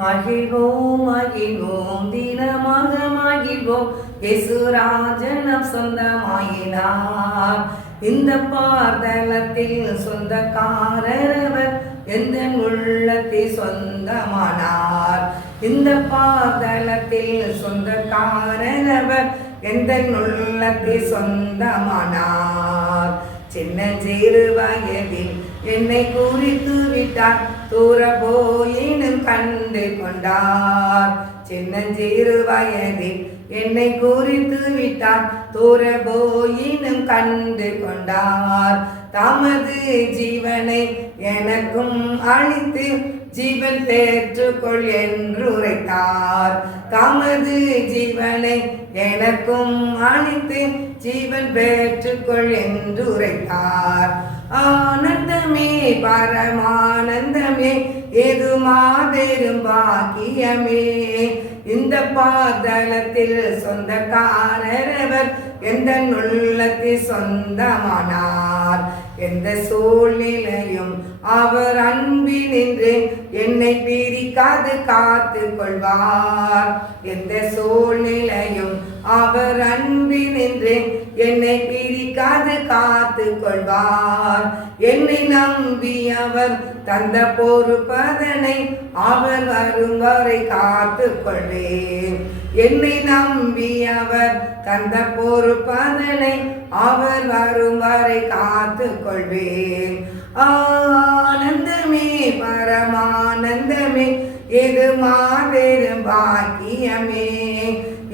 மகிழ்வோம் மகிழ்வோம் தினமாக மகிழ்வோம் இயேசுராஜனம் சொந்தமாயினார். இந்த பார்தலத்தில் சொந்தக்காரரவர் எந்த உள்ளத்தில் சொந்தமானார். இந்த பார்தலத்தில் சொந்தக்காரரவர் எந்த உள்ளத்தில் சொந்தமானார். சின்னஞ்சிறு வயதில் என்னை குறித்து விட்டார், தூர போயினும் கண்டு கொண்டார். சின்னஞ்சிறு வயதில் என்னை குறித்து விட்டார், தூர போயினும் கண்டு கொண்டார். தமது ஜீவனை எனக்கும் அளித்து ஜீவன் பெற்றுக்கொள் என்று உரைத்தார். தமது ஜீவனை எனக்கும் அளித்து ஜீவன் பெற்றுக்கொள் என்று உரைத்தார். ஆனந்தமே பரமானந்தமே எது மாபெரும் பாக்கியமே. இந்த பாதலத்தில் சொந்தக்காரரவர் எந்த உள்ளத்தில் சொந்தமானார். எந்த சூழ்நிலையும் அவர் அன்பினின்று என்னை பிரிக்காது காத்து கொள்வார். எந்த சூழ்நிலையும் அவர் அன்பினின்று என்னை பிரிக்காது காத்து கொள்வார். என்னை நம்பி அவர் தந்த பொறுப்பதனை அவர் வரும் வரை காத்து கொள்வேன். என்னை நம்பி அவர் தந்த பொறுப்பதனை அவர் வரும் வரை காத்து கொள்வேன். ஆனந்தமே பரமானந்தமே இது மாபெரும் பாக்கியமே.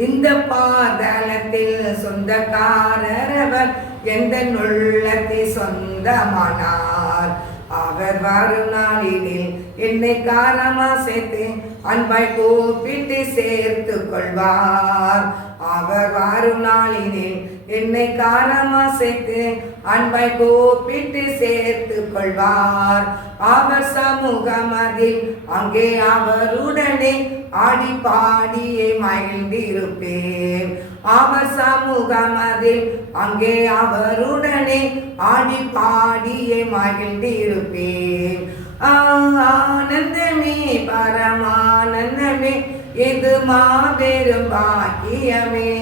இந்த பாதலத்தில் சொந்தக்காரரவர் எந்த உள்ளத்தில் சொந்தமானார். அவர் வரும் நாளினில் என்னை காரணமா சேர்த்து அன்பாய் கூப்பிட்டு சேர்த்து கொள்வார். அவர் வரும் நாளினில் என்னை காரணமா சேர்த்து அன்பாய் கூப்பிட்டு சேர்த்து கொள்வார். அவர் சமூகமதில் அங்கே அவருடனே ஆடி பாடியே மகிழ்ந்திருப்பேன். அவர் சமூகமதில் அங்கே அவருடனே ஆடி பாடியே மகிழ்ந்திருப்பேன். ஆனந்தமே பரமானந்தமே இது மாபெரும் பாக்கியமே.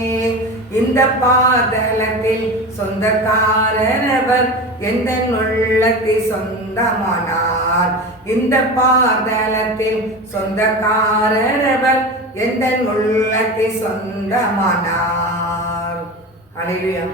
இந்த பாதலத்தில் சொந்தக்காரரவர் எந்த உள்ளத்தில் சொந்தமானார். இந்த பாதலத்தில் சொந்தக்காரரவர் எந்த உள்ளத்தில் சொந்தமானார். அல்லேலூயா.